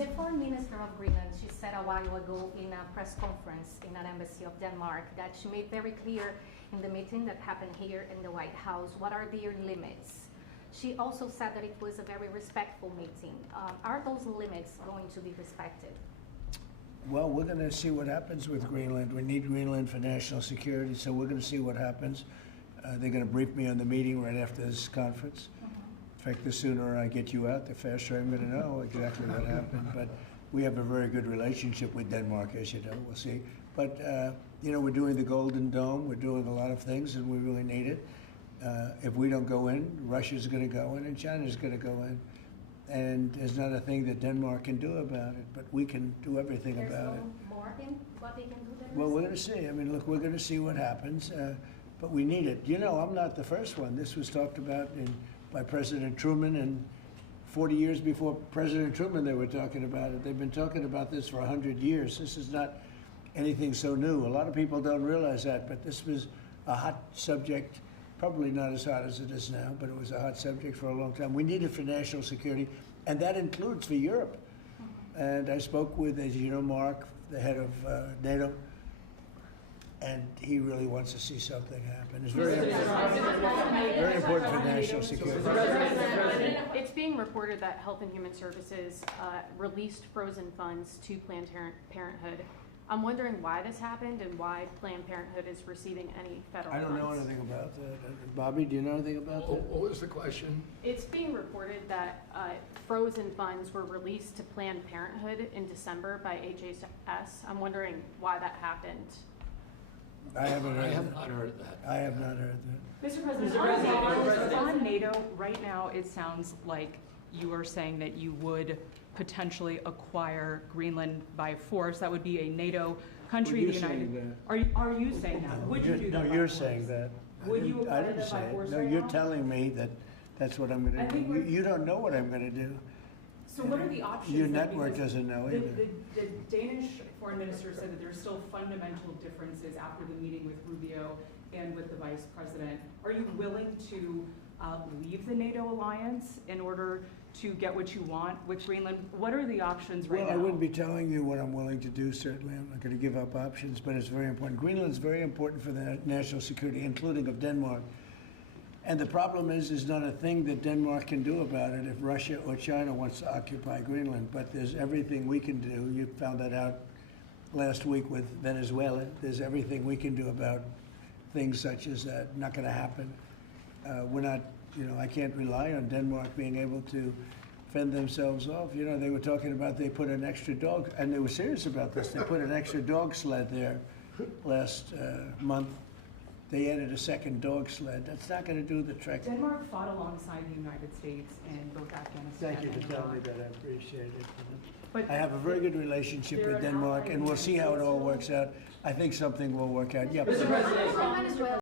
The foreign minister of Greenland, she said a while ago in a press conference in an embassy of Denmark that she made very clear in the meeting that happened here in the White House what are their limits. She also said that it was a very respectful meeting. Are those limits going to be respected? Well, we're going to see what happens with Greenland. We need Greenland for national security, so we're going to see what happens. They're going to brief me on the meeting right after this conference. In fact, the sooner I get you out, the faster I'm going to know exactly what happened. But we have a very good relationship with Denmark, as you know. We'll see. But, you know, we're doing the Golden Dome. We're doing a lot of things, and we really need it. If we don't go in, Russia's going to go in, and China's going to go in. And there's not a thing that Denmark can do about it, but we can do everything about it. There's no more in what they can do than Well, we're going to see. I mean, look, we're going to see what happens, but we need it. You know, I'm not the first one. This was talked about by President Truman, and 40 years before President Truman, they were talking about it. They've been talking about this for 100 years. This is not anything so new. A lot of people don't realize that, but this was a hot subject. Probably not as hot as it is now, but it was a hot subject for a long time. We need it for national security, and that includes for Europe. And I spoke with, as you know, Mark, the head of NATO, and he really wants to see something happen. It's very important for national security. It's being reported that Health and Human Services released frozen funds to Planned Parenthood. I'm wondering why this happened and why Planned Parenthood is receiving any federal funds. I don't know anything about that. Bobby, do you know anything about that? What was the question? It's being reported that frozen funds were released to Planned Parenthood in December by HHS. I'm wondering why that happened. I haven't heard I have that. not heard that. I have not heard that. Mr. President, on NATO, right now it sounds like you are saying that you would potentially acquire Greenland by force. That would be a NATO country. Well, you're saying that. Are you saying that? Would you do that? No, you're saying that. Would you I acquire didn't that say by it. force No, right you're now? telling me that that's what I'm going to do. You don't know what I'm going to do. So what are the options? Your then? network Because doesn't know the, either. the Danish foreign minister said that there's still fundamental differences after the meeting with Rubio and with the vice president. Are you willing to leave the NATO alliance in order to get what you want with Greenland? What are the options right now? Well, I wouldn't be telling you what I'm willing to do, certainly. I'm not going to give up options, but it's very important. Greenland's very important for the national security, including of Denmark. And the problem is, there's not a thing that Denmark can do about it if Russia or China wants to occupy Greenland. But there's everything we can do. You found that out last week with Venezuela. There's everything we can do about things such as that. Not going to happen. We're not, you know, I can't rely on Denmark being able to fend themselves off. You know, they were talking about they put an extra dog, and they were serious about this. They put an extra dog sled there last month. They added a second dog sled. That's not going to do the trick. Denmark fought alongside the United States in both Afghanistan Thank you and for telling me Iraq. that. I appreciate it. But I have a very good relationship they're with an Denmark, ally and of we'll the see how it United all States. works out. I think something will work out. Yeah. Venezuela.